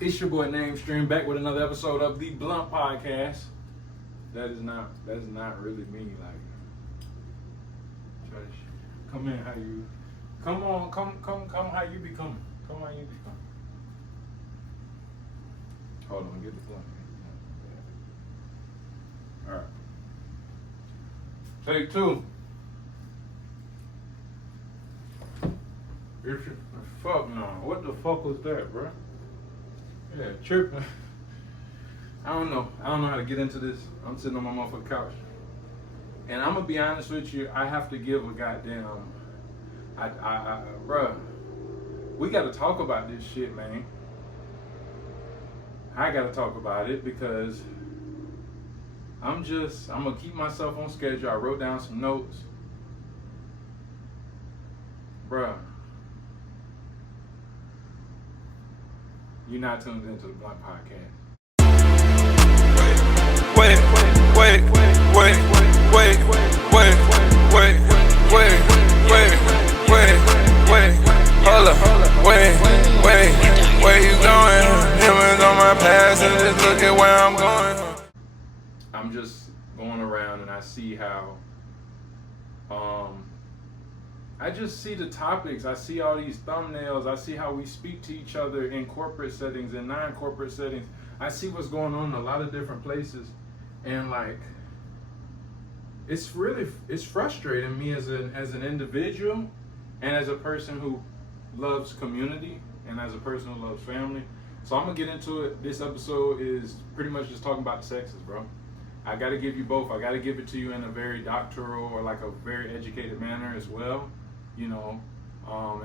It's your boy Namestream back with another episode of the Blunt Podcast. That's not really me. Like, come in how you, come on, come how you be coming. Come how you be coming. Hold on, get the blunt. All right. Take two. Fuck no. What the fuck was that, bro? Yeah, tripping. I don't know how to get into this. I'm sitting on my motherfucking couch. And I'm gonna be honest with you, I have to give a goddamn, bruh, we gotta talk about this shit, man. I gotta talk about it because I'm gonna keep myself on schedule. I wrote down some notes. Bruh, you're not tuned into the Blunt Podcast. Wait, hold up, where you going? Humans on my past and just look at where I'm going. I'm just going around and I see how, I just see the topics. I see all these thumbnails. I see how we speak to each other in corporate settings and non-corporate settings. I see what's going on in a lot of different places. And like, it's frustrating me as an individual and as a person who loves community and as a person who loves family. So I'm gonna get into it. This episode is pretty much just talking about the sexes, bro. I gotta give you both. I gotta give it to you in a very doctoral or like a very educated manner as well. You know,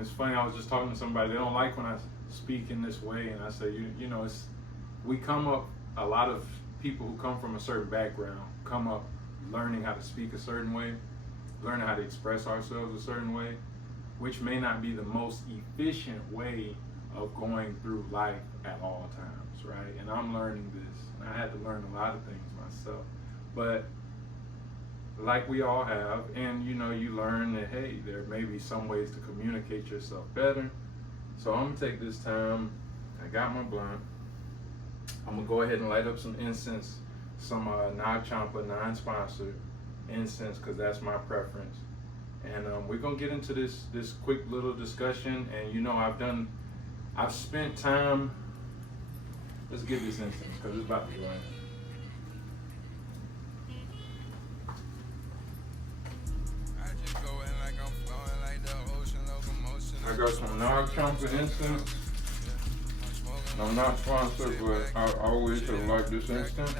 it's funny. I was just talking to somebody. They don't like when I speak in this way, and I say, you know, we come up. A lot of people who come from a certain background come up learning how to speak a certain way, learning how to express ourselves a certain way, which may not be the most efficient way of going through life at all times, right? And I'm learning this, and I had to learn a lot of things myself, but like we all have, and you know, you learn that, hey, there may be some ways to communicate yourself better. So I'm gonna take this time. I got my blunt. I'm gonna go ahead and light up some incense, some non-champa, non-sponsored incense, because that's my preference. And we're gonna get into this quick little discussion. And you know, I've spent time. Let's get this incense because it's about to go in. I got some non-champa incense. I'm not sponsored, but I always have liked this incense.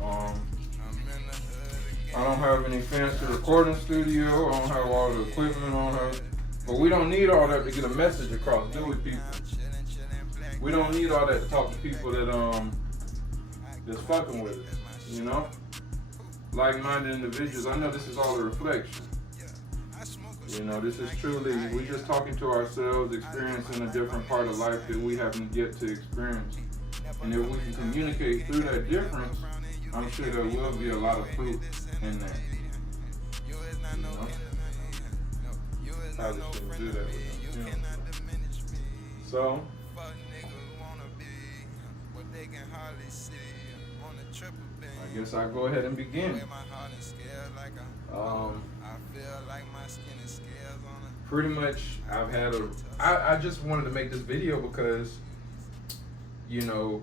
I don't have any fancy recording studio. I don't have all the equipment on her. But we don't need all that to get a message across, do we, people? We don't need all that to talk to people that's fucking with us, you know? Like-minded individuals. I know this is all a reflection. You know, this is truly, we're just talking to ourselves, experiencing a different part of life that we haven't yet to experience. And if we can communicate through that difference, I'm sure there will be a lot of fruit in that. You know? Probably shouldn't do that with them. You know? So, I guess I'll go ahead and begin. Pretty much, I just wanted to make this video because, you know,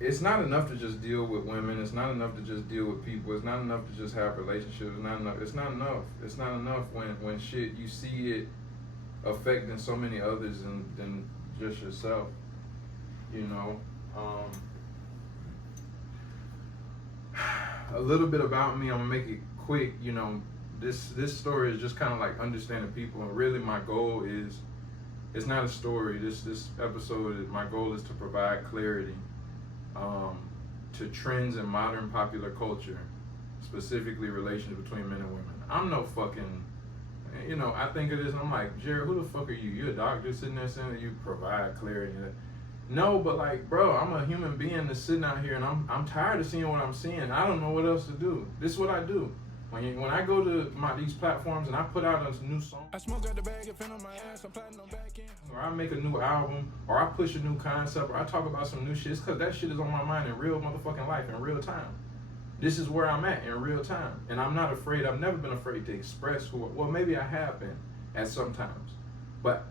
it's not enough to just deal with women. It's not enough to just deal with people. It's not enough to just have relationships. It's not enough. It's not enough when shit, you see it affecting so many others than just yourself, you know. A little bit about me, I'm gonna make it quick. You know, this story is just kind of like understanding people, and really my goal is, it's not a story. This episode, my goal is to provide clarity to trends in modern popular culture, specifically relations between men and women. I'm no fucking, you know, I think of this and I'm like, Jared, who the fuck are you? You a doctor sitting there saying that you provide clarity? No, but like, bro, I'm a human being that's sitting out here and I'm tired of seeing what I'm seeing. I don't know what else to do. This is what I do. When I go to these platforms and I put out a new song, I smoke out the bag and fin on my ass, I'm platinum back in. or I make a new album, or I push a new concept, or I talk about some new shit, it's because that shit is on my mind in real motherfucking life, in real time. This is where I'm at in real time. And I'm not afraid, I've never been afraid to express well, maybe I have been at some times. But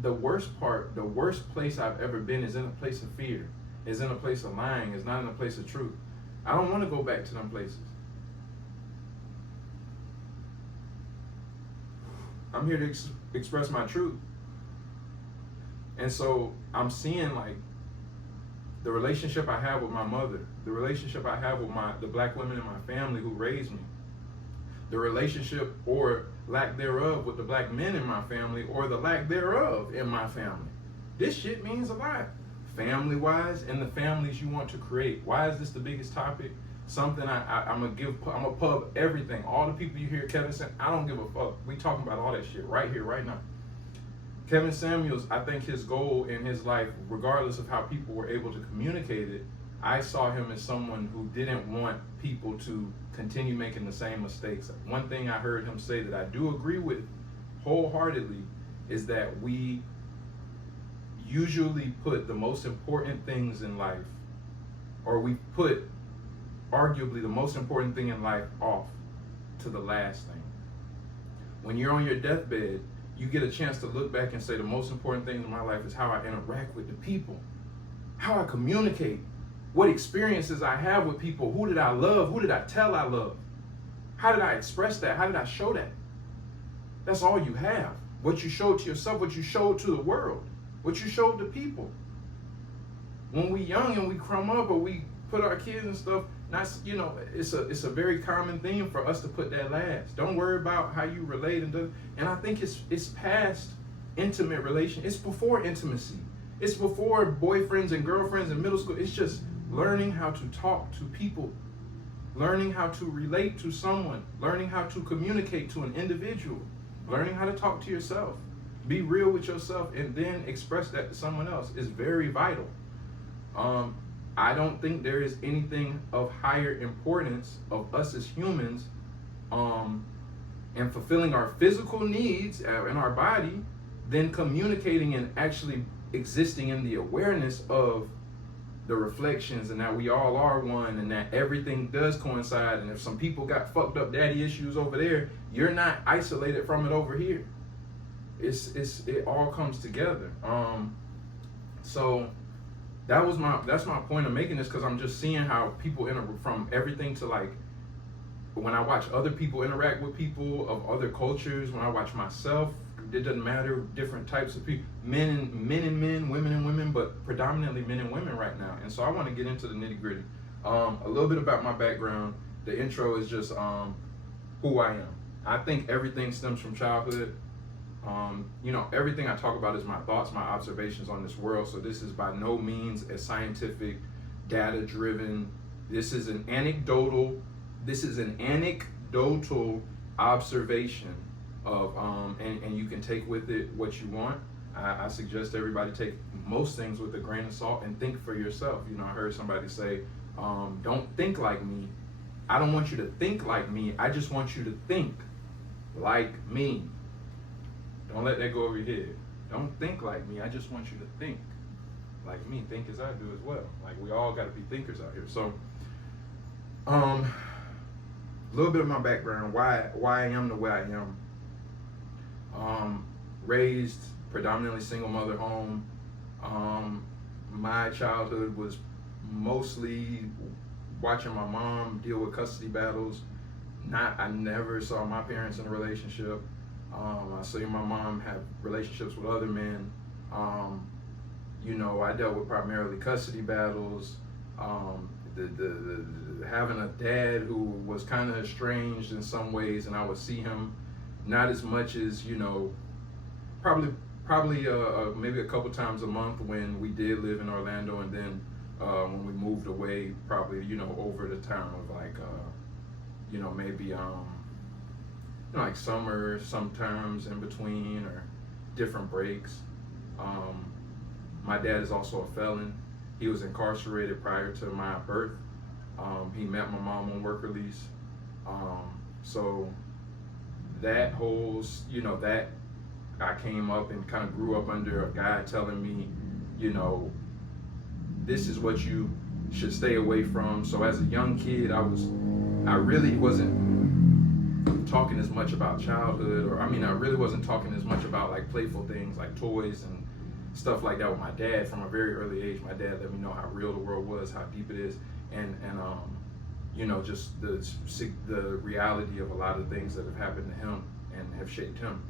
the worst place I've ever been is in a place of fear, is in a place of lying, is not in a place of truth. I don't want to go back to them places. I'm here to express my truth. And so I'm seeing like the relationship I have with my mother, the relationship I have with the black women in my family who raised me, the relationship or lack thereof with the black men in my family, or the lack thereof in my family. This shit means a lot, family-wise, and the families you want to create. Why is this the biggest topic? Something I'm gonna pub everything. All the people you hear Kevin saying, I don't give a fuck. We talking about all that shit right here, right now. Kevin Samuels, I think his goal in his life, regardless of how people were able to communicate it, I saw him as someone who didn't want people to continue making the same mistakes. One thing I heard him say that I do agree with wholeheartedly is that we usually put the most important things in life, or we put arguably the most important thing in life off to the last thing. When you're on your deathbed, you get a chance to look back and say the most important thing in my life is how I interact with the people, how I communicate, what experiences I have with people, who did I love, who did I tell I love, how did I express that, how did I show that? That's all you have. What you showed to yourself, what you showed to the world, what you showed to people. When we young and we crumb up or we put our kids and stuff, it's a very common thing for us to put that last. Don't worry about how you relate and I think it's past intimate relation. It's before intimacy. It's before boyfriends and girlfriends in middle school. It's just learning how to talk to people, learning how to relate to someone, learning how to communicate to an individual, learning how to talk to yourself. Be real with yourself and then express that to someone else is very vital. I don't think there is anything of higher importance of us as humans and fulfilling our physical needs in our body than communicating and actually existing in the awareness of the reflections and that we all are one and that everything does coincide. And if some people got fucked up daddy issues over there, you're not isolated from it over here. It all comes together. So that's my point of making this, because I'm just seeing how people from everything to like when I watch other people interact with people of other cultures, when I watch myself, it doesn't matter, different types of people, men and men, women and women, but predominantly men and women right now. And so I want to get into the nitty gritty. A little bit about my background. The intro is just who I am. I think everything stems from childhood. Everything I talk about is my thoughts, my observations on this world. So this is by no means a scientific, data-driven. This is an anecdotal observation of, and you can take with it what you want. I suggest everybody take most things with a grain of salt and think for yourself. I heard somebody say, don't think like me. I don't want you to think like me. I just want you to think like me. Don't let that go over your head. Don't think like me. I just want you to think like me. Think as I do as well. Like, we all got to be thinkers out here. So, a little bit of my background, why I am the way I am. Raised predominantly single mother home. My childhood was mostly watching my mom deal with custody battles. I never saw my parents in a relationship. I saw my mom have relationships with other men. I dealt with primarily custody battles. Having a dad who was kind of estranged in some ways, and I would see him not as much as, probably maybe a couple times a month when we did live in Orlando, and then when we moved away, probably, over the time of like, maybe like summer, sometimes in between, or different breaks. My dad is also a felon. He was incarcerated prior to my birth. He met my mom on work release. So that whole, that I came up and kind of grew up under a guy telling me, this is what you should stay away from. So as a young kid, I really wasn't talking as much about childhood, I really wasn't talking as much about like playful things like toys and stuff like that with my dad from a very early age. My dad let me know how real the world was, how deep it is, and just the reality of a lot of things that have happened to him and have shaped him.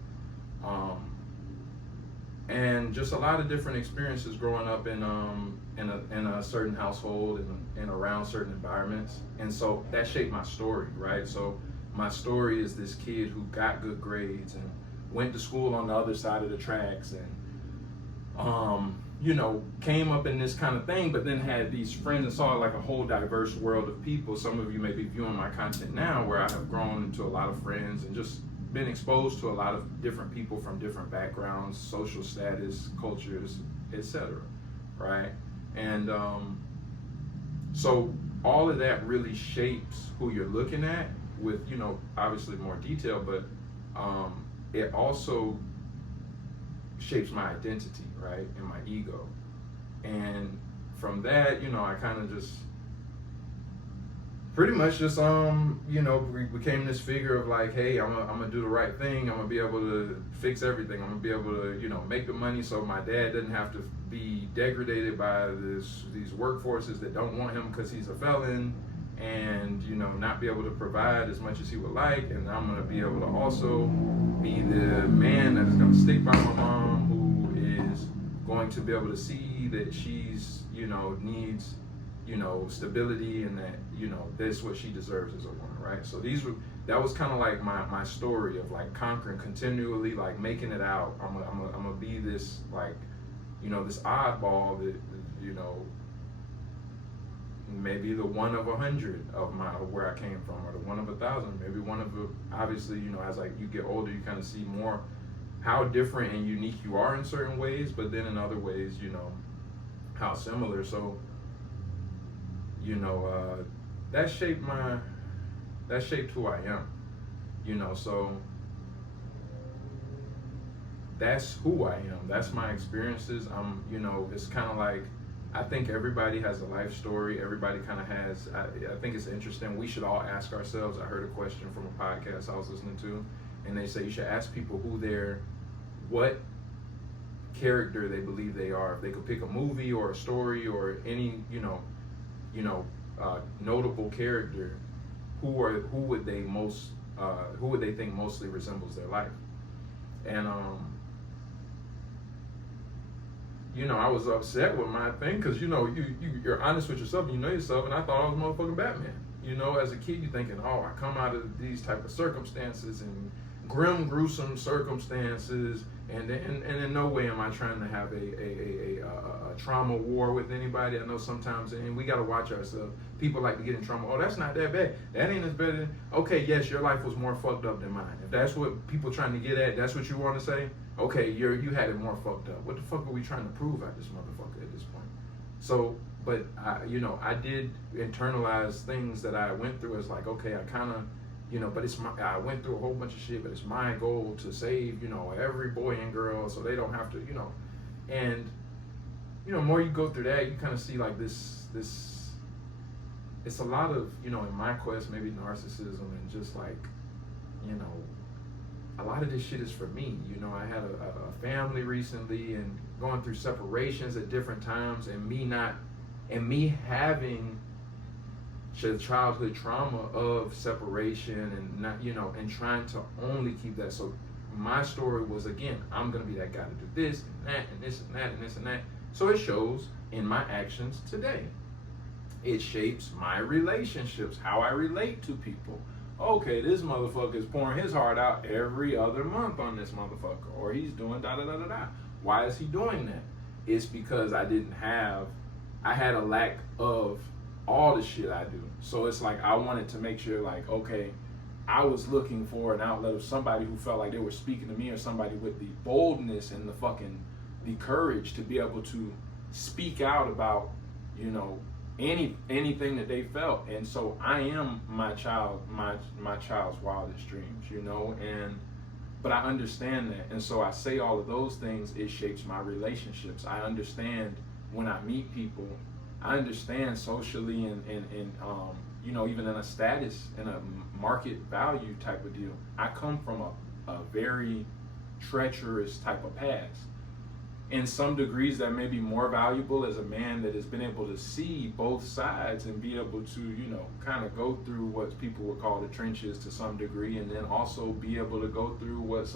And just a lot of different experiences growing up in a certain household and around certain environments, and so that shaped my story, right? So my story is this kid who got good grades and went to school on the other side of the tracks, and came up in this kind of thing, but then had these friends and saw like a whole diverse world of people. Some of you may be viewing my content now, where I have grown into a lot of friends and just been exposed to a lot of different people from different backgrounds, social status, cultures, etc. Right? And so all of that really shapes who you're looking at with, obviously more detail, but it also shapes my identity, right? And my ego. And from that, I kind of just pretty much just we became this figure of like, hey, I'm gonna do the right thing. I'm gonna be able to fix everything. I'm gonna be able to make the money so my dad doesn't have to be degraded by these workforces that don't want him because he's a felon, and not be able to provide as much as he would like. And I'm gonna be able to also be the man that is gonna stick by my mom, who is going to be able to see that she's needs stability, and that that's what she deserves as a woman, right? So that was kind of like my story of like conquering continually, like making it out. I'm gonna be this like this oddball that maybe the one of 100 of where I came from, or the one of 1,000, maybe one of obviously as like you get older, you kind of see more how different and unique you are in certain ways, but then in other ways how similar. So that shaped who I am, so that's who I am. That's my experiences. It's kind of like, I think everybody has a life story. Everybody kind of has, I think it's interesting. We should all ask ourselves. I heard a question from a podcast I was listening to, and they say you should ask people what character they believe they are. If they could pick a movie or a story or any, notable character, who would they think mostly resembles their life? And I was upset with my thing, because you're honest with yourself, and you know yourself, and I thought I was motherfucking Batman. As a kid, you're thinking, oh, I come out of these type of circumstances and grim, gruesome circumstances, and in no way am I trying to have a trauma war with anybody. I know sometimes, and we got to watch ourselves. People like to get in trauma. Oh, that's not that bad. That ain't as bad. Okay, yes, your life was more fucked up than mine. If that's what people trying to get at, that's what you want to say. Okay, you had it more fucked up. What the fuck are we trying to prove at this motherfucker at this point? So, but I did internalize things that I went through as like, okay, I kind of. But I went through a whole bunch of shit, but it's my goal to save, every boy and girl, so they don't have to, and, more you go through that, you kind of see like this, it's a lot of, in my quest, maybe narcissism, and just like, a lot of this shit is for me. I had a family recently, and going through separations at different times, and me having childhood trauma of separation, and not, and trying to only keep that. So my story was, again, I'm gonna be that guy to do this and that and this and that and this and that. So it shows in my actions today. It shapes my relationships, how I relate to people. Okay, this motherfucker is pouring his heart out every other month on this motherfucker, or he's doing da da da da da. Why is he doing that? It's because I had a lack of all the shit I do. So it's like I wanted to make sure, like, okay, I was looking for an outlet of somebody who felt like they were speaking to me, or somebody with the boldness and the courage to be able to speak out about, anything that they felt. And so I am my child's wildest dreams, you know, and but I understand that. And so I say all of those things, it shapes my relationships. I understand when I meet people, I understand socially and you know, even in a status, in a market value type of deal. I come from a very treacherous type of past. In some degrees that may be more valuable as a man that has been able to see both sides and be able to, you know, kind of go through what people would call the trenches to some degree, and then also be able to go through what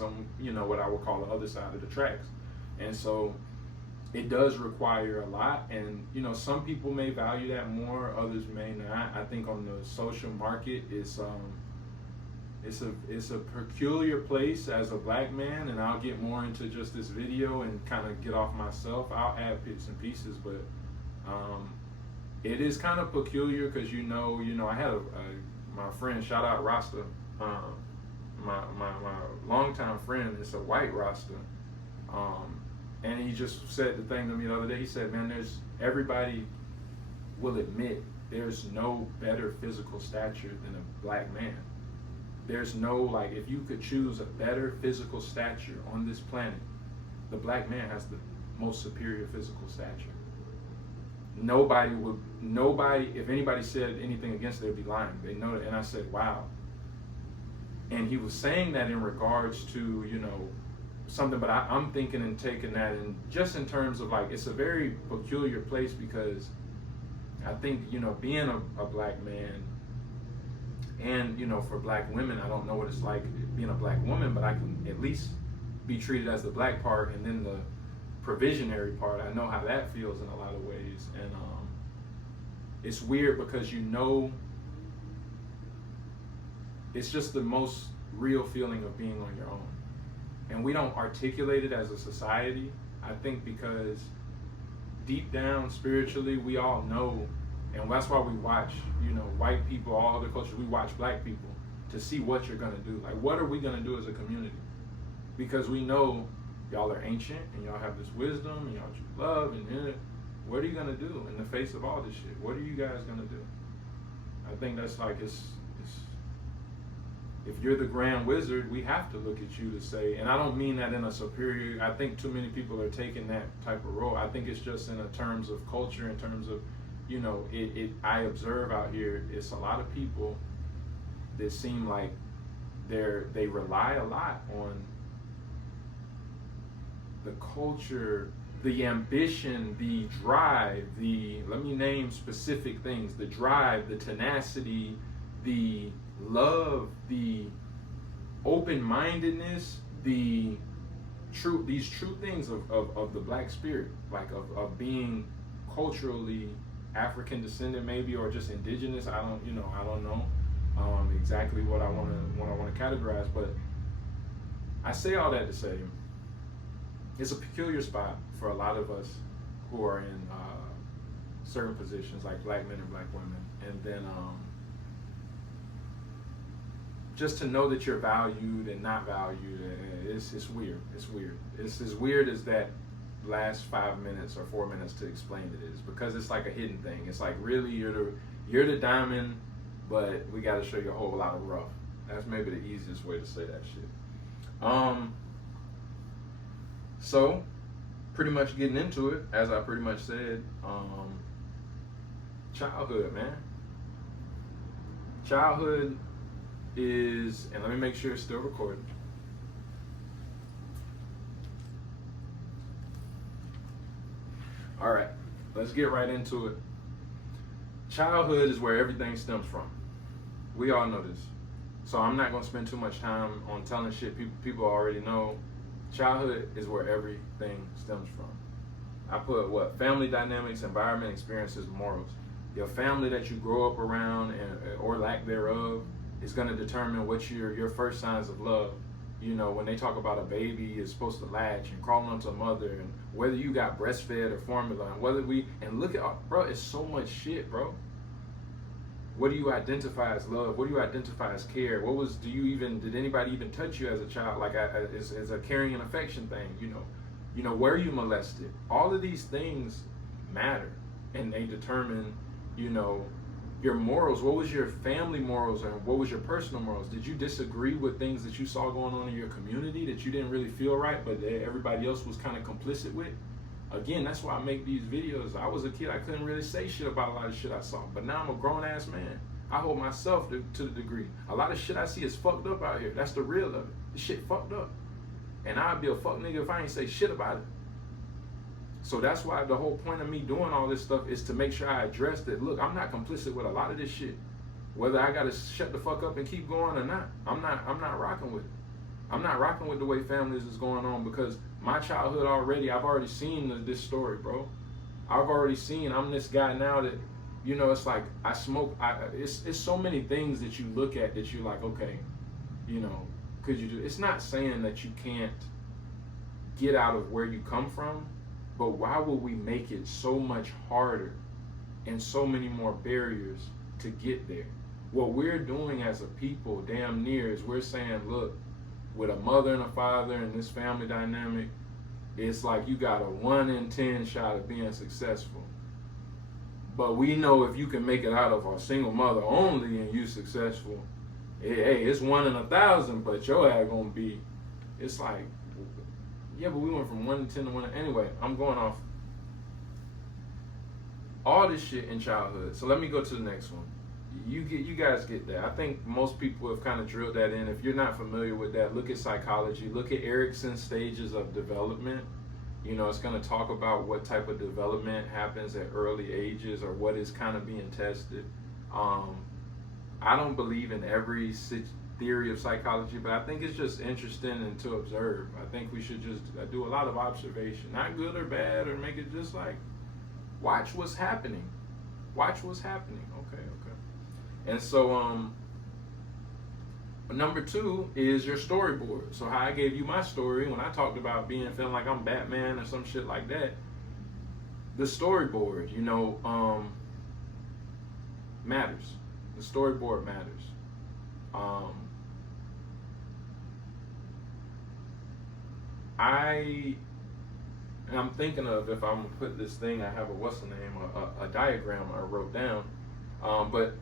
what I would call the other side of the tracks. And so it does require a lot, and you know, some people may value that more, others may not. I think on the social market, it's a peculiar place as a black man, and I'll get more into just this video and kind of get off myself. I'll add bits and pieces, but it is kind of peculiar because you know I had my friend, shout out Rasta, my longtime friend is a white Rasta, and he just said the thing to me the other day. He said, man, everybody will admit there's no better physical stature than a black man. There's no, like, if you could choose a better physical stature on this planet, the black man has the most superior physical stature. Nobody, if anybody said anything against it, they'd be lying. They know it. And I said, wow. And he was saying that in regards to, you know, something, but I'm thinking and taking that, and just in terms of, like, it's a very peculiar place because I think, you know, being a black man, and, you know, for black women, I don't know what it's like being a black woman, but I can at least be treated as the black part, and then the provisionary part, I know how that feels in a lot of ways. And it's weird because, you know, it's just the most real feeling of being on your own. And we don't articulate it as a society, I think, because deep down spiritually, we all know. And that's why we watch, you know, white people, all other cultures, we watch black people to see what you're going to do. Like, what are we going to do as a community? Because we know y'all are ancient and y'all have this wisdom and y'all love. And what are you going to do in the face of all this shit? What are you guys going to do? I think that's like, it's if you're the grand wizard, we have to look at you to say, and I don't mean that in a superior, I think too many people are taking that type of role. I think it's just in terms of culture, in terms of, you know, I observe out here, it's a lot of people that seem like they rely a lot on the culture, the ambition, the drive, let me name specific things, the drive, the tenacity, the love, the open-mindedness, these true things of the black spirit, like of being culturally African descendant, maybe, or just indigenous. I don't know exactly what I want to categorize, but I say all that to say it's a peculiar spot for a lot of us who are in certain positions, like black men and black women, and then just to know that you're valued and not valued, it's weird. It's weird. It's as weird as that last 5 minutes or 4 minutes to explain it is, because it's like a hidden thing. It's like, really, you're the diamond, but we got to show you a whole lot of rough. That's maybe the easiest way to say that shit. So pretty much getting into it, as I pretty much said, childhood, man. Childhood is, and let me make sure it's still recording. All right, let's get right into it. Childhood is where everything stems from. We all know this. So I'm not going to spend too much time on telling shit people already know. Childhood is where everything stems from. I put family dynamics, environment, experiences, morals. Your family that you grow up around, or lack thereof, is going to determine what your first signs of love. You know, when they talk about a baby is supposed to latch and crawl onto a mother, and whether you got breastfed or formula, and look at, bro, it's so much shit, bro. What do you identify as love? What do you identify as care? Did anybody even touch you as a child? Like, as a caring and affection thing, you know, were you molested? All of these things matter, and they determine, you know, your morals. What was your family morals and what was your personal morals? Did you disagree with things that you saw going on in your community that you didn't really feel right, but that everybody else was kind of complicit with? Again, that's why I make these videos. I was a kid, I couldn't really say shit about a lot of shit I saw, but now I'm a grown ass man. I hold myself to the degree. A lot of shit I see is fucked up out here. That's the real of it. This shit fucked up. And I'd be a fuck nigga if I ain't say shit about it. So that's why the whole point of me doing all this stuff is to make sure I address that. Look, I'm not complicit with a lot of this shit. Whether I gotta shut the fuck up and keep going or not, I'm not rocking with it. I'm not rocking with the way families is going on, because my childhood already, I've already seen this story, bro. I've already seen, I'm this guy now that, you know, it's like I smoke, it's so many things that you look at that you're like, okay, you know, could you do, it's not saying that you can't get out of where you come from, but why would we make it so much harder and so many more barriers to get there? What we're doing as a people, damn near, is we're saying, look, with a mother and a father and this family dynamic, it's like you got a 1 in 10 shot of being successful. But we know if you can make it out of a single mother only and you successful, hey, it's 1 in 1,000, but your ass gonna be, it's like, yeah, but we went from 1 in 10 to 1. Anyway, I'm going off all this shit in childhood. So let me go to the next one. You guys get that. I think most people have kind of drilled that in. If you're not familiar with that, look at psychology. Look at Erickson's stages of development. You know, it's going to talk about what type of development happens at early ages or what is kind of being tested. I don't believe in every theory of psychology, but I think it's just interesting and to observe. I think we should just do a lot of observation, not good or bad, or make it just like, watch what's happening. Watch what's happening. Okay. And so, number 2 is your storyboard. So how I gave you my story when I talked about feeling like I'm Batman or some shit like that. The storyboard, you know, matters. The storyboard matters. I'm thinking of, if I'm gonna put this thing, I have a diagram I wrote down, but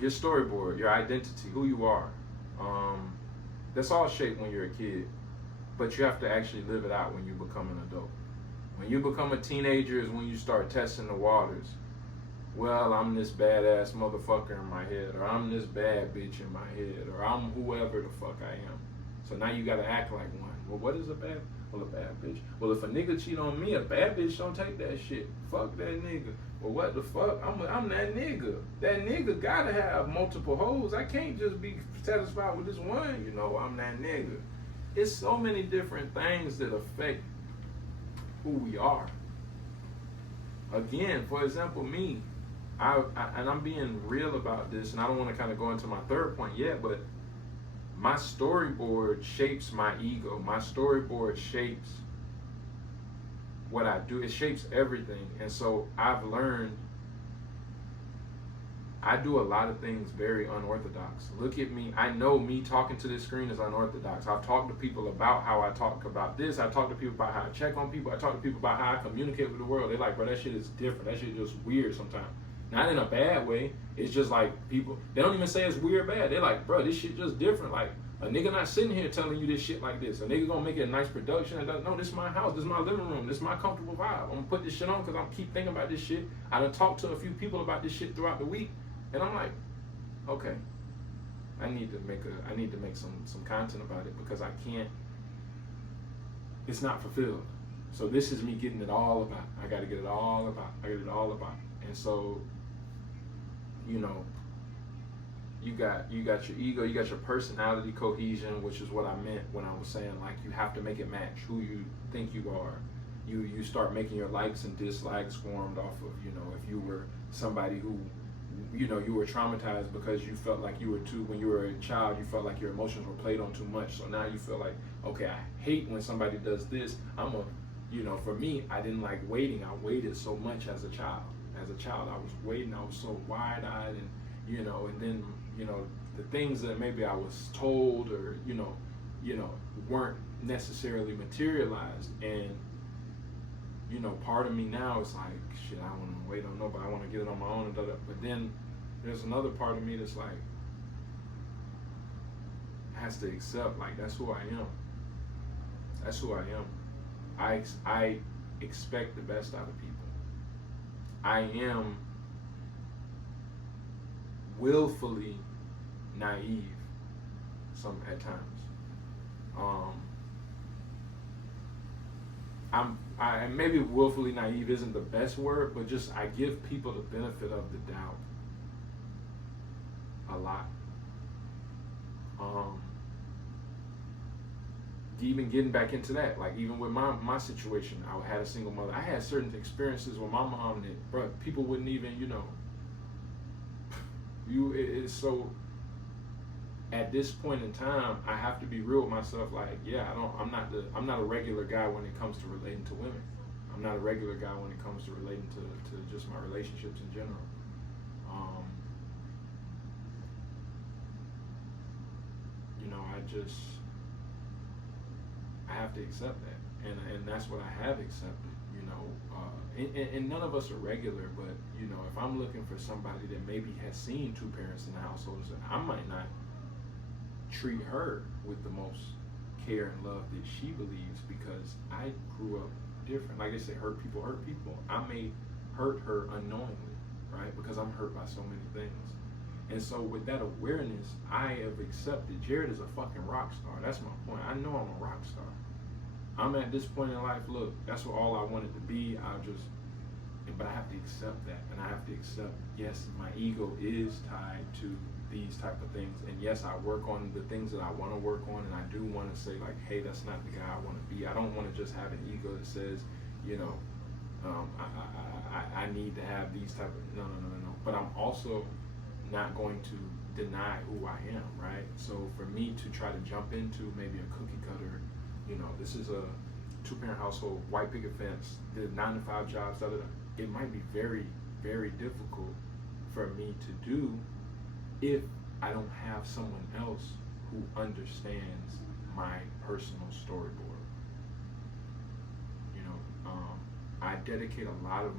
your storyboard, your identity, who you are, that's all shaped when you're a kid, but you have to actually live it out when you become an adult. When you become a teenager is when you start testing the waters. Well, I'm this badass motherfucker in my head, or I'm this bad bitch in my head, or I'm whoever the fuck I am. So now you gotta act like one. Well, what is a bad? Well, a bad bitch. Well, if a nigga cheat on me, a bad bitch don't take that shit. Fuck that nigga. Well, what the fuck? I'm that nigga. That nigga gotta have multiple hoes. I can't just be satisfied with this one. You know, I'm that nigga. It's so many different things that affect who we are. Again, for example, me, and I'm being real about this, and I don't want to kind of go into my third point yet, but my storyboard shapes my ego. My storyboard shapes what I do. It shapes everything. And so I've learned I do a lot of things very unorthodox. Look at me. I know me talking to this screen is unorthodox. I've talked to people about how I talk about this. I talk to people about how I check on people. I talk to people about how I communicate with the world. They're like, bro, that shit is different. That shit is just weird sometimes. Not in a bad way. It's just like people, they don't even say it's weird bad. They're like, bro, this shit just different. Like, a nigga not sitting here telling you this shit like this. A nigga gonna make it a nice production. And no, this is my house. This is my living room. This is my comfortable vibe. I'm gonna put this shit on because I'm keep thinking about this shit. I done talked to a few people about this shit throughout the week. And I'm like, okay, I need to make some content about it because I can't, it's not fulfilled. So this is me getting it all about. I gotta get it all about. And so, you know, you got your ego, you got your personality cohesion, which is what I meant when I was saying, like, you have to make it match who you think you are. You start making your likes and dislikes formed off of, you know, if you were somebody who, you know, you were traumatized because you felt like you were too, when you were a child, you felt like your emotions were played on too much. So now you feel like, okay, I hate when somebody does this. You know, for me, I didn't like waiting. I waited so much as a child. As a child, I was waiting. I was so wide-eyed, and, you know, and then, you know, the things that maybe I was told or, you know, weren't necessarily materialized. And part of me now is like, shit, I don't want to wait on nobody. I want to get it on my own. And but then there's another part of me that's like, has to accept, like, that's who I am. That's who I am. I expect the best out of people. I am willfully naive at times. And maybe willfully naive isn't the best word, but just I give people the benefit of the doubt a lot. Even getting back into that, like even with my situation, I had a single mother. I had certain experiences with my mom that, bro, people wouldn't even, it's so. At this point in time, I have to be real with myself. Like, yeah, I'm not a regular guy when it comes to relating to women. I'm not a regular guy when it comes to relating to just my relationships in general. I have to accept that, and that's what I have accepted. And none of us are regular, but if I'm looking for somebody that maybe has seen two parents in the household, I might not treat her with the most care and love that she believes, because I grew up different. Like I said, hurt people. I may hurt her unknowingly, right? Because I'm hurt by so many things. And so with that awareness, I have accepted Jared is a fucking rock star. That's my point. I know I'm a rock star. I'm at this point in life, look, that's what all I wanted to be. But I have to accept that. And I have to accept, yes, my ego is tied to these type of things. And yes, I work on the things that I want to work on. And I do want to say, like, hey, that's not the guy I want to be. I don't want to just have an ego that says, I need to have these type of, no. But I'm also not going to deny who I am, right? So for me to try to jump into maybe a cookie cutter, this is a two-parent household, white picket fence, did 9-to-5 jobs, it might be very, very difficult for me to do if I don't have someone else who understands my personal storyboard. I dedicate a lot of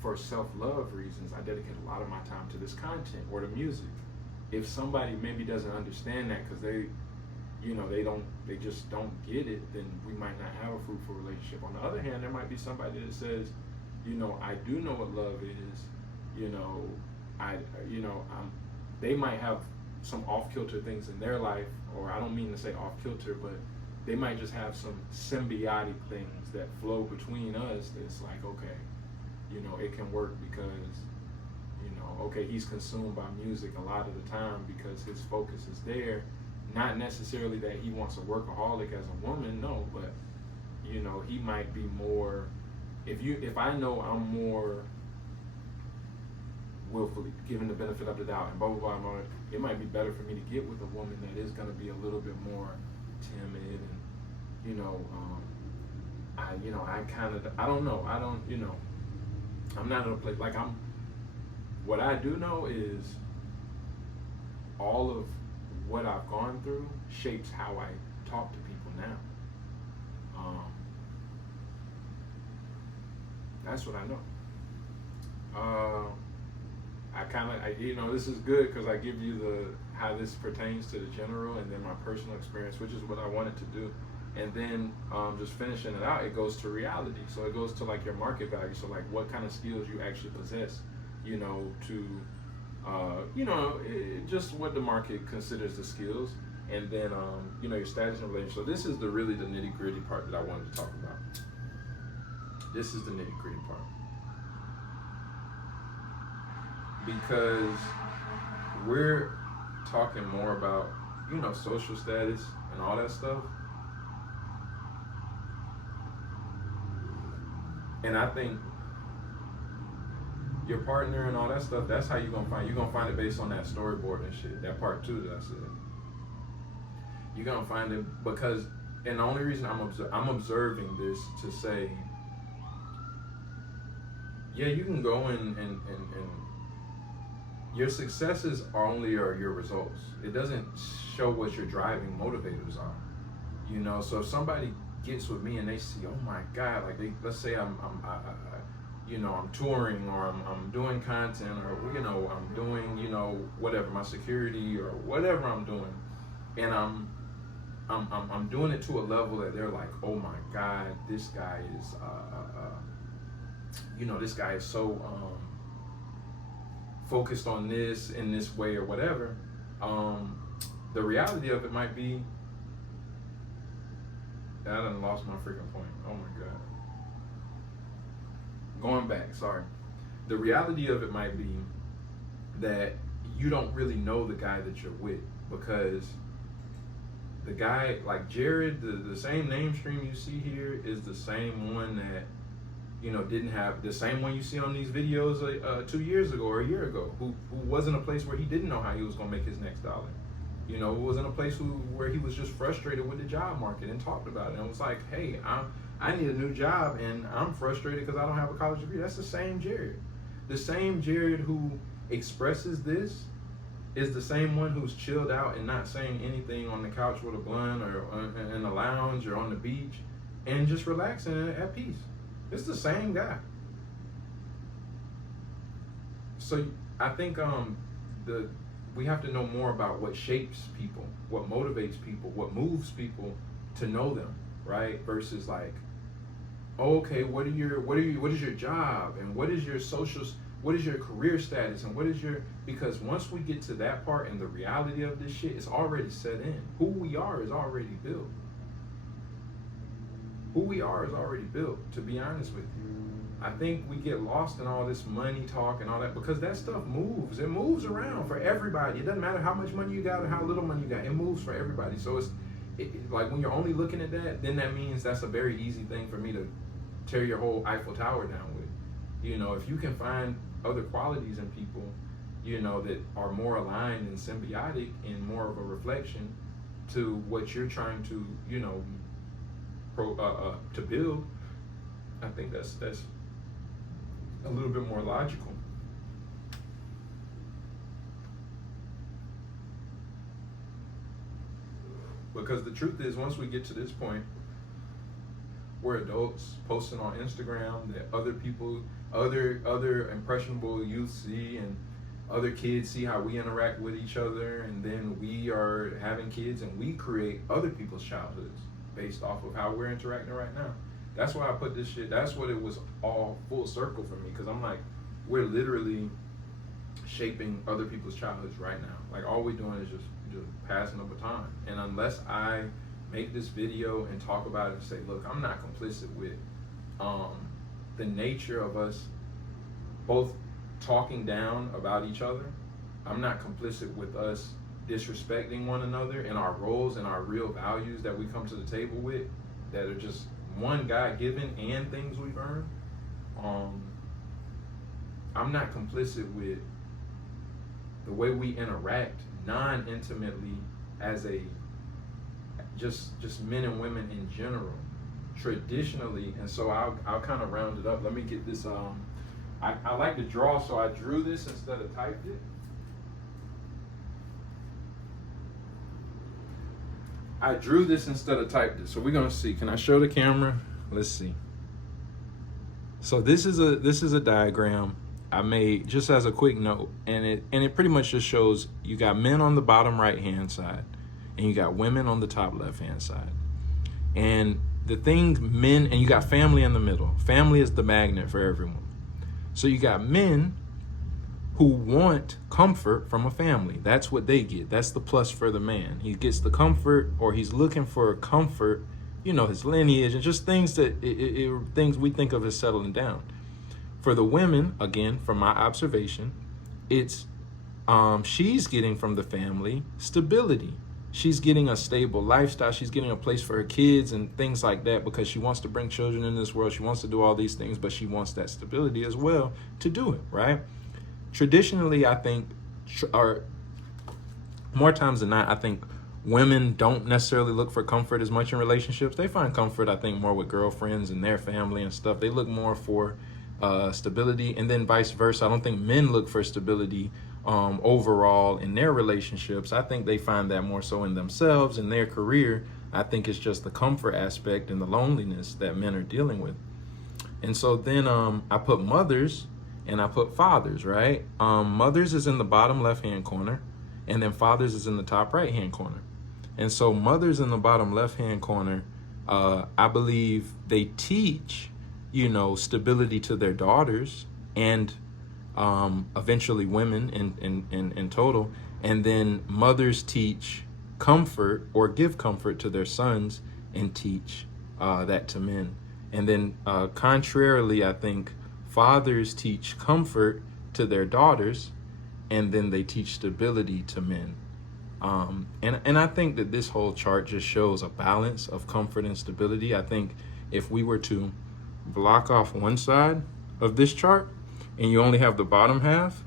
for self-love reasons, I dedicate a lot of my time to this content or the music. If somebody maybe doesn't understand that because they just don't get it, then we might not have a fruitful relationship. On the other hand, there might be somebody that says, I do know what love is, they might have some off-kilter things in their life, or I don't mean to say off-kilter, but they might just have some symbiotic things that flow between us that's like, okay, it can work because, okay, he's consumed by music a lot of the time because his focus is there. Not necessarily that he wants a workaholic as a woman, no, but, he might be more, if I know I'm more willfully given the benefit of the doubt and blah, blah, blah, it might be better for me to get with a woman that is going to be a little bit more timid and, I'm not in a place, what I do know is all of what I've gone through shapes how I talk to people now. That's what I know. This is good because I give you how this pertains to the general and then my personal experience, which is what I wanted to do. And then just finishing it out, it goes to reality. So it goes to like your market value. So like what kind of skills you actually possess, just what the market considers the skills. And then, your status and relationship. So this is really the nitty gritty part that I wanted to talk about. This is the nitty gritty part. Because we're talking more about, social status and all that stuff. And I think your partner and all that stuff, that's how you're going to find it based on that storyboard and shit. That part two that I said. You're going to find it because, and the only reason I'm observing this to say, yeah, you can go and your successes are only your results. It doesn't show what your driving motivators are. So if somebody gets with me and they see, oh my God, like let's say I'm touring, or I'm doing content, or I'm doing whatever, my security or whatever I'm doing, and I'm doing it to a level that they're like, oh my God, this guy is this guy is so focused on this in this way or whatever. The reality of it might be, I done lost my freaking point. Oh my God. Going back, sorry. The reality of it might be that you don't really know the guy that you're with, because the guy, like Jared, the same name stream you see here is the same one that, didn't have, the same one you see on these videos 2 years ago or a year ago, who was in a place where he didn't know how he was gonna make his next dollar. Who was in a place where he was just frustrated with the job market and talked about it and was like, hey, I need a new job and I'm frustrated because I don't have a college degree. That's the same Jared. The same Jared who expresses this is the same one who's chilled out and not saying anything on the couch with a blunt or in a lounge or on the beach and just relaxing at peace. It's the same guy. So I think we have to know more about what shapes people, what motivates people, what moves people to know them, right? Versus like, oh, okay, what is your job, and what is your career status, and because once we get to that part and the reality of this shit, it's already set in. Who we are is already built. Who we are is already built, to be honest with you. I think we get lost in all this money talk and all that, because that stuff moves. It moves around for everybody. It doesn't matter how much money you got or how little money you got. It moves for everybody. So it's like when you're only looking at that, then that means that's a very easy thing for me to tear your whole Eiffel Tower down with. If you can find other qualities in people, that are more aligned and symbiotic and more of a reflection to what you're trying to, to build, I think that's a little bit more logical. Because the truth is, once we get to this point, we're adults posting on Instagram that other people, other impressionable youth see, and other kids see how we interact with each other, and then we are having kids and we create other people's childhoods based off of how we're interacting right now. That's why I put this shit, that's what it was all full circle for me, because I'm like, we're literally shaping other people's childhoods right now. Like, all we're doing is just passing the baton. And unless I make this video and talk about it and say, look, I'm not complicit with the nature of us both talking down about each other. I'm not complicit with us disrespecting one another and our roles and our real values that we come to the table with, that are just one, God-given, and things we've earned. I'm not complicit with the way we interact non-intimately as a just men and women in general, traditionally. And so I'll kind of round it up. Let me get this. I like to draw, so I drew this instead of typed it. I drew this instead of typed it. So we're gonna see. Can I show the camera? Let's see. So this is a diagram I made just as a quick note, and it pretty much just shows you got men on the bottom right hand side, and you got women on the top left hand side. And the thing, men, and you got family in the middle. Family is the magnet for everyone. So you got men who want comfort from a family. That's what they get. That's the plus for the man. He gets the comfort, or he's looking for comfort, his lineage, and just things that things we think of as settling down. For the women, again, from my observation, it's she's getting from the family stability. She's getting a stable lifestyle. She's getting a place for her kids and things like that, because she wants to bring children into this world. She wants to do all these things, but she wants that stability as well to do it, right? Traditionally, I think, or more times than not, I think women don't necessarily look for comfort as much in relationships. They find comfort, I think, more with girlfriends and their family and stuff. They look more for stability, and then vice versa. I don't think men look for stability overall in their relationships. I think they find that more so in themselves and their career I think it's just the comfort aspect and the loneliness that men are dealing with. And so then I put mothers and I put fathers, right? Mothers is in the bottom left-hand corner, and then fathers is in the top right-hand corner. And so mothers in the bottom left-hand corner, I believe they teach, stability to their daughters and eventually women in total. And then mothers teach comfort or give comfort to their sons and teach that to men. And then contrarily, I think fathers teach comfort to their daughters, and then they teach stability to men. And I think that this whole chart just shows a balance of comfort and stability. I think if we were to block off one side of this chart and you only have the bottom half,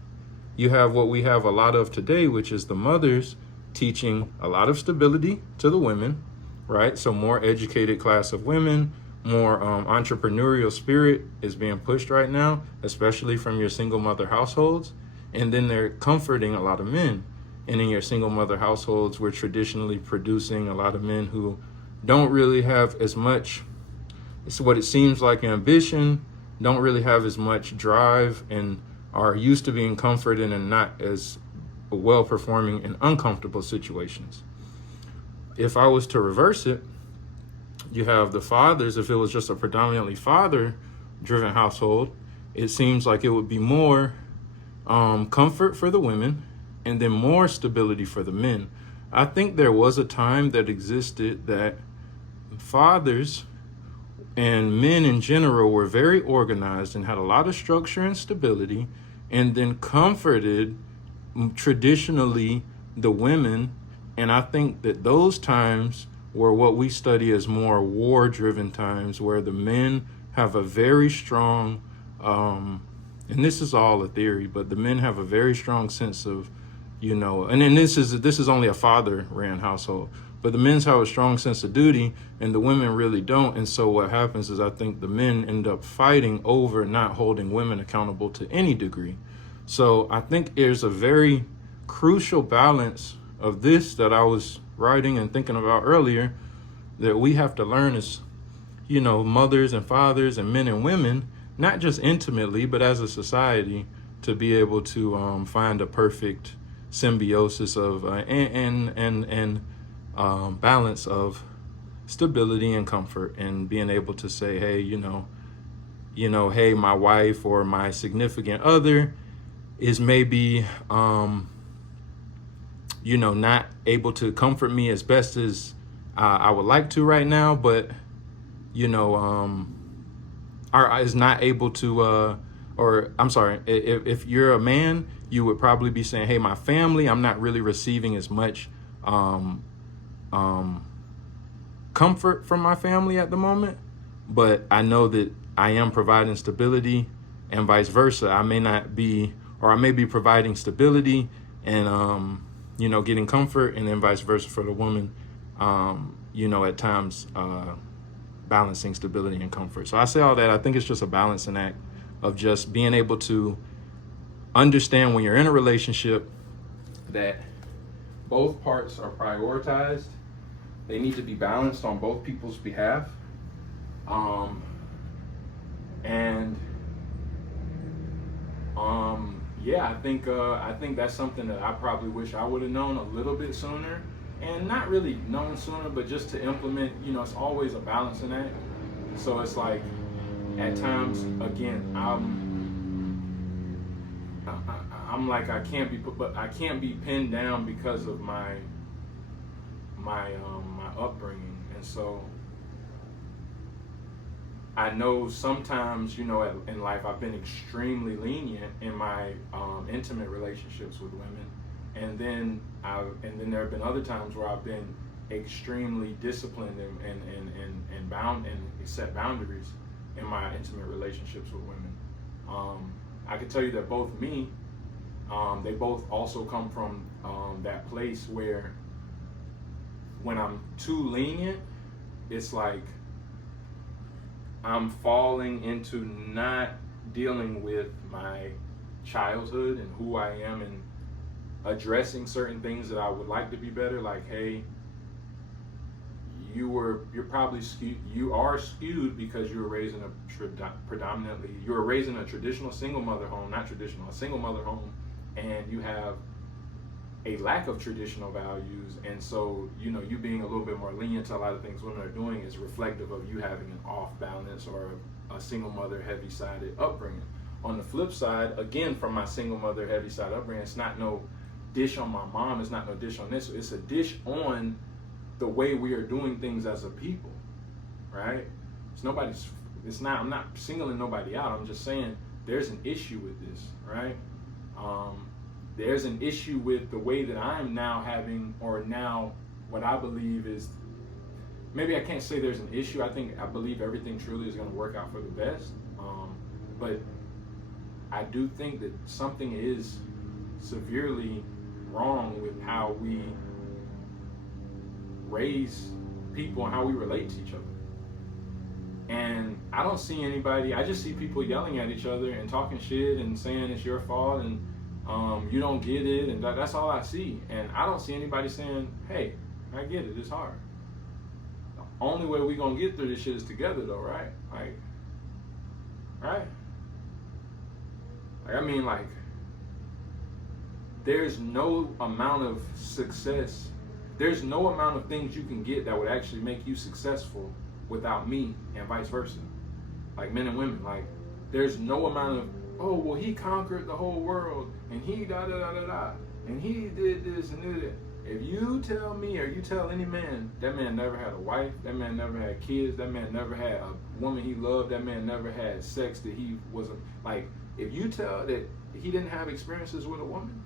you have what we have a lot of today, which is the mothers teaching a lot of stability to the women, right? So more educated class of women, more entrepreneurial spirit is being pushed right now, especially from your single mother households. And then they're comforting a lot of men. And in your single mother households, we're traditionally producing a lot of men who don't really have as much, it's what it seems like, ambition, don't really have as much drive, and are used to being comforted and not as well performing in uncomfortable situations. If I was to reverse it, you have the fathers. If it was just a predominantly father-driven household, it seems like it would be more comfort for the women and then more stability for the men. I think there was a time that existed that fathers and men in general were very organized and had a lot of structure and stability, and then comforted traditionally the women. And I think that those times were what we study as more war-driven times, where the men have a very strong, and this is all a theory, but the men have a very strong sense of, and then this is only a father-ran household, but the men have a strong sense of duty and the women really don't. And so what happens is I think the men end up fighting over not holding women accountable to any degree. So I think there's a very crucial balance of this that I was writing and thinking about earlier, that we have to learn as, mothers and fathers and men and women, not just intimately, but as a society, to be able to find a perfect symbiosis of balance of stability and comfort, and being able to say, hey, hey, my wife or my significant other is maybe, not able to comfort me as best as I would like to right now, but, is not able to, or I'm sorry, if you're a man, you would probably be saying, hey, my family, I'm not really receiving as much comfort from my family at the moment, but I know that I am providing stability, and vice versa. I may not be, or I may be providing stability and, getting comfort, and then vice versa for the woman, at times balancing stability and comfort. So I say all that. I think it's just a balancing act of just being able to understand when you're in a relationship that both parts are prioritized. They need to be balanced on both people's behalf. I think that's something that I probably wish I would have known a little bit sooner, and not really known sooner, but just to implement. It's always a balancing act. So it's like, at times, again, I'm like, I can't be pinned down because of my upbringing, and so I know sometimes, in life, I've been extremely lenient in my intimate relationships with women, and then there have been other times where I've been extremely disciplined and bound and set boundaries in my intimate relationships with women. I can tell you that both they both also come from that place where when I'm too lenient, it's like I'm falling into not dealing with my childhood and who I am, and addressing certain things that I would like to be better. Like, hey, you're probably skewed. You are skewed because you were raised in you were raised in a traditional single mother home, not traditional, a single mother home, and you have a lack of traditional values, and so you being a little bit more lenient to a lot of things women are doing is reflective of you having an off balance or a single mother heavy sided upbringing. On the flip side, again, from my single mother heavy side upbringing, it's not no dish on my mom, it's not no dish on this, it's a dish on the way we are doing things as a people, right? I'm not singling nobody out, I'm just saying there's an issue with this, right? There's an issue with the way that I'm now having, or now what I believe is, maybe I can't say there's an issue. I believe everything truly is going to work out for the best. But I do think that something is severely wrong with how we raise people and how we relate to each other. And I don't see anybody, I just see people yelling at each other and talking shit and saying it's your fault and you don't get it, and that's all I see. And I don't see anybody saying, hey, I get it, it's hard. The only way we gonna get through this shit is together though, right? Right? There's no amount of success, there's no amount of things you can get that would actually make you successful without me, and vice versa. Like men and women, there's no amount of, oh, well, he conquered the whole world, and he da-da-da-da-da, and he did this and did that. If you tell me, or you tell any man, that man never had a wife, that man never had kids, that man never had a woman he loved, that man never had sex that he wasn't, if you tell that he didn't have experiences with a woman,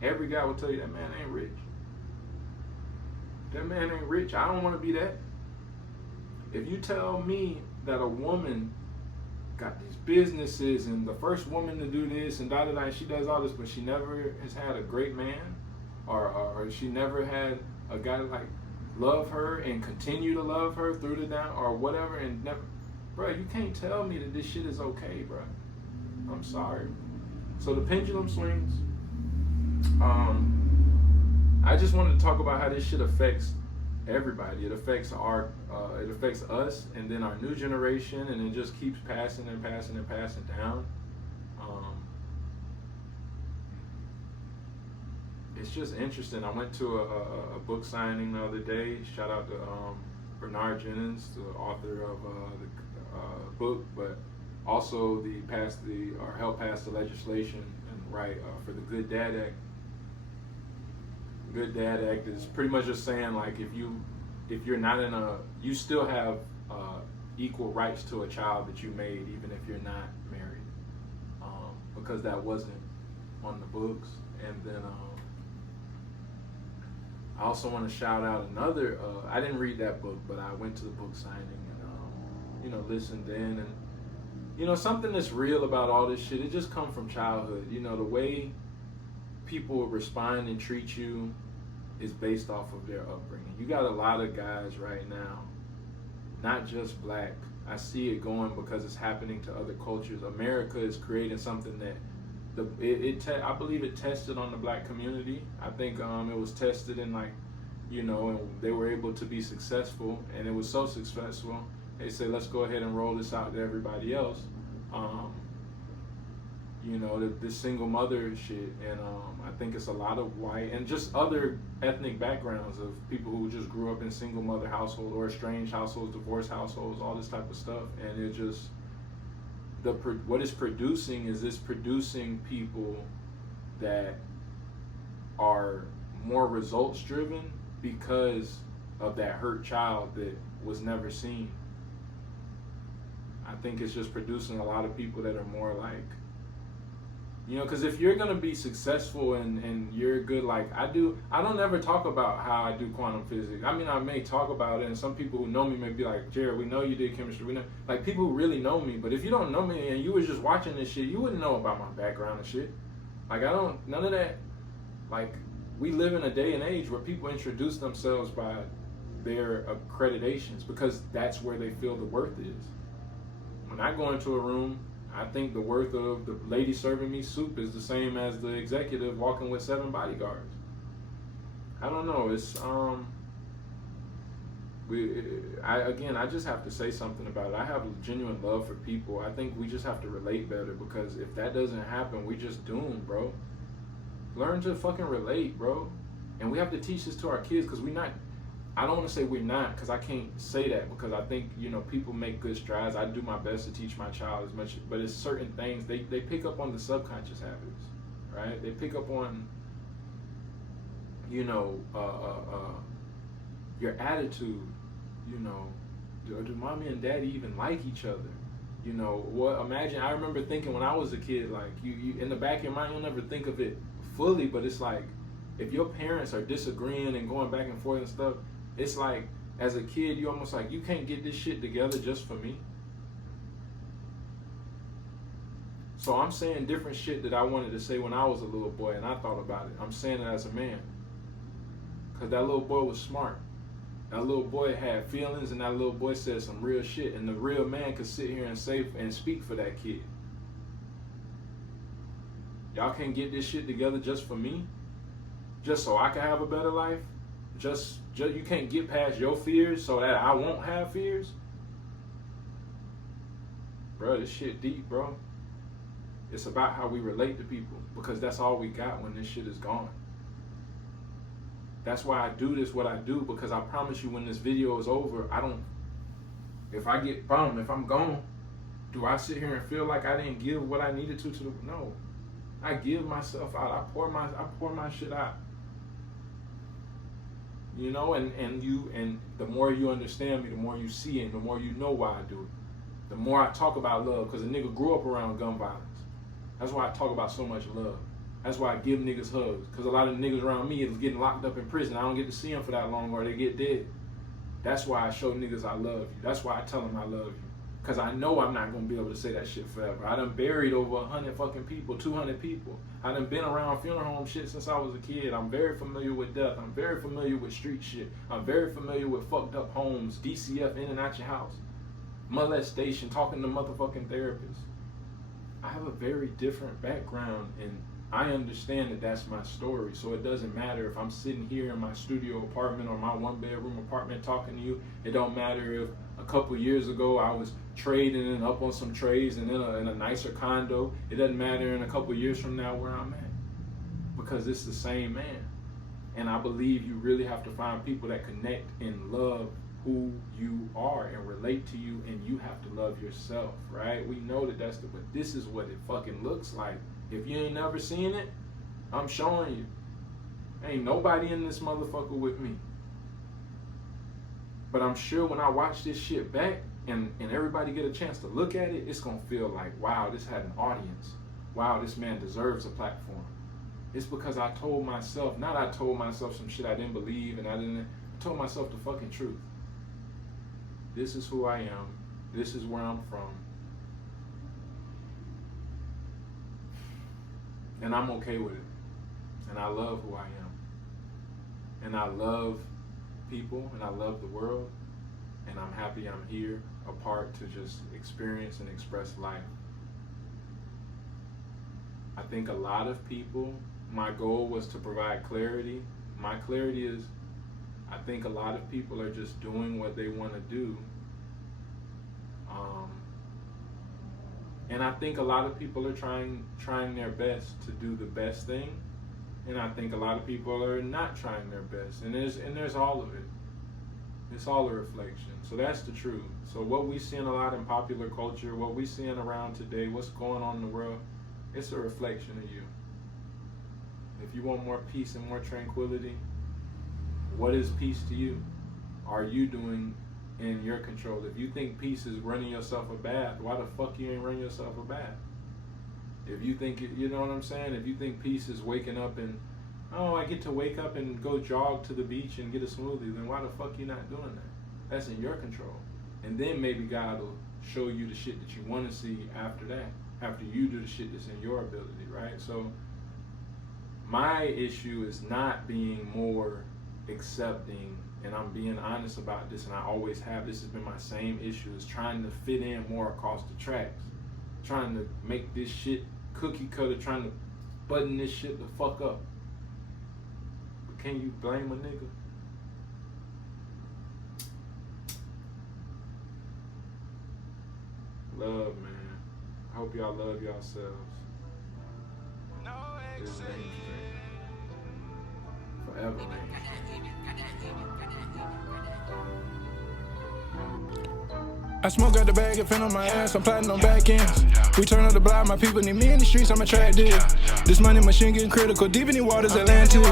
every guy will tell you that man ain't rich. That man ain't rich. I don't want to be that. If you tell me that a woman got these businesses and the first woman to do this and da-da-da, and she does all this, but she never has had a great man, or she never had a guy love her and continue to love her through the down or whatever, and never, bro, you can't tell me that this shit is okay, bro. I'm sorry. So the pendulum swings. I just wanted to talk about how this shit affects everybody. It affects it affects us, and then our new generation, and it just keeps passing and passing and passing down. It's just interesting. I went to a book signing the other day. Shout out to Bernard Jennings, the author of the book, but also helped pass the legislation and write for the Good Dad Act. Good Dad Act is pretty much just saying if you're not you still have equal rights to a child that you made, even if you're not married, because that wasn't on the books. And then I also want to shout out another. I didn't read that book, but I went to the book signing and listened in, and something that's real about all this shit. It just comes from childhood. The way people respond and treat you is based off of their upbringing. You got a lot of guys right now, not just black. I see it going because it's happening to other cultures. America is creating something that I believe it tested on the black community. I think it was tested in and they were able to be successful, and it was so successful they said, let's go ahead and roll this out to everybody else. The single mother shit, and I think it's a lot of white and just other ethnic backgrounds of people who just grew up in single mother households or estranged households, divorced households, all this type of stuff, and it just what it's producing is producing people that are more results driven because of that hurt child that was never seen. I think it's just producing a lot of people that are more because if you're gonna be successful and you're good, I don't ever talk about how I do quantum physics. I mean, I may talk about it, and some people who know me may be like, Jared, we know you did chemistry. We know, people who really know me. But if you don't know me and you was just watching this shit, you wouldn't know about my background and shit. None of that. We live in a day and age where people introduce themselves by their accreditations because that's where they feel the worth is. When I go into a room, I think the worth of the lady serving me soup is the same as the executive walking with 7 bodyguards. I don't know. It's I just have to say something about it. I have genuine love for people. I think we just have to relate better, because if that doesn't happen, we just doomed, bro. Learn to fucking relate, bro. And we have to teach this to our kids, because I don't want to say we're not, because I can't say that, because I think, people make good strides. I do my best to teach my child as much, but it's certain things, they pick up on the subconscious habits, right? They pick up on, your attitude, do mommy and daddy even like each other? Imagine, I remember thinking when I was a kid, like, you in the back of your mind, you'll never think of it fully, but it's like, if your parents are disagreeing and going back and forth and stuff, it's like, as a kid, you almost like, you can't get this shit together just for me. So I'm saying different shit that I wanted to say when I was a little boy, and I thought about it. I'm saying it as a man, because that little boy was smart. That little boy had feelings, and that little boy said some real shit, and the real man could sit here and say and speak for that kid. Y'all can't get this shit together just for me? Just so I can have a better life? Just you can't get past your fears so that I won't have fears? Bro, this shit deep, bro. It's about how we relate to people, because that's all we got when this shit is gone. That's why I do this, what I do, because I promise you, when this video is over, if I'm gone, do I sit here and feel like I didn't give what I needed to no. I give myself out. I pour my shit out. And the more you understand me, the more you see it, and the more you know why I do it. The more I talk about love, because a nigga grew up around gun violence. That's why I talk about so much love. That's why I give niggas hugs, because a lot of niggas around me is getting locked up in prison. I don't get to see them for that long, or they get dead. That's why I show niggas I love you. That's why I tell them I love you, because I know I'm not going to be able to say that shit forever. I done buried over 100 fucking people, 200 people. I done been around funeral home shit since I was a kid. I'm very familiar with death. I'm very familiar with street shit. I'm very familiar with fucked up homes, DCF in and out your house, molestation, talking to motherfucking therapists. I have a very different background, and I understand that that's my story. So it doesn't matter if I'm sitting here in my studio apartment or my one-bedroom apartment talking to you. It don't matter if a couple years ago I was trading and up on some trades and in a nicer condo. It doesn't matter in a couple years from now where I'm at, because it's the same man. And I believe you really have to find people that connect and love who you are and relate to you, and you have to love yourself, right? We know that but this is what it fucking looks like. If you ain't never seen it, I'm showing you. Ain't nobody in this motherfucker with me. But I'm sure when I watch this shit back and everybody get a chance to look at it, it's gonna feel like, wow, this had an audience. Wow, this man deserves a platform. It's because I told myself some shit I didn't believe, and I told myself the fucking truth. This is who I am. This is where I'm from. And I'm okay with it. And I love who I am. And I love people, and I love the world. And I'm happy I'm here, a part to just experience and express life. I think a lot of people, my goal was to provide clarity. My clarity is, I think a lot of people are just doing what they want to do. And I think a lot of people are trying their best to do the best thing. And I think a lot of people are not trying their best. And there's all of it. It's all a reflection. So that's the truth. So what we seeing a lot in popular culture, what we seeing around today, what's going on in the world, it's a reflection of you. If you want more peace and more tranquility, what is peace to you? Are you doing in your control? If you think peace is running yourself a bath, why the fuck you ain't running yourself a bath? If you think, you know what I'm saying? If you think peace is waking up and, oh, I get to wake up and go jog to the beach and get a smoothie, then why the fuck you not doing that? That's in your control. And then maybe God will show you the shit that you want to see after that, after you do the shit that's in your ability, right? So my issue is not being more accepting, and I'm being honest about this, and I always have. This has been my same issue, is trying to fit in more across the tracks, trying to make this shit cookie cutter, trying to button this shit the fuck up. But can you blame a nigga? love, man. I hope y'all love yourselves. It's mainstream. Forever mainstream. I smoke out the bag and fin on my ass, I'm plotting on back ends. We turn up the block, my people need me in the streets, I'm attractive. This money machine getting critical, deep in the waters, Atlantis.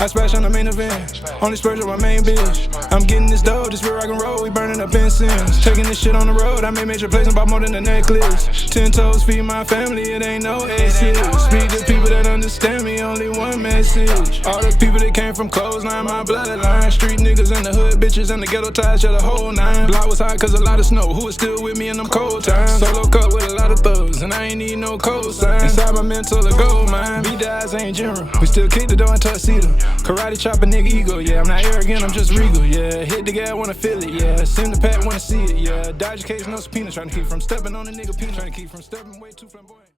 I splash on the main event, only splurge on my main bitch. I'm getting this dough, this real rock and roll, we burning up incense. Taking this shit on the road, I made major plays and bought more than a necklace. 10 toes, feed my family, it ain't no exit. Speak to people that understand me, only one message. All the people that came from clothesline, my bloodline. Street niggas in the hood, bitches in the ghetto ties, yeah, the whole nine. Block was hot cause a lot of snow. Who is still with me in them cold times? Solo cup with a lot of thugs, and I ain't need no cosign. Inside my mental, a gold mine. B-Dies ain't general. We still kick the door and tuxedo. Karate chop a nigga ego, yeah. I'm not arrogant, I'm just regal, yeah. Hit the gas, wanna feel it, yeah. Send the pack, wanna see it, yeah. Dodge case, no subpoena. Trying to keep from stepping on a nigga penis. Trying to keep from stepping way too flamboyant.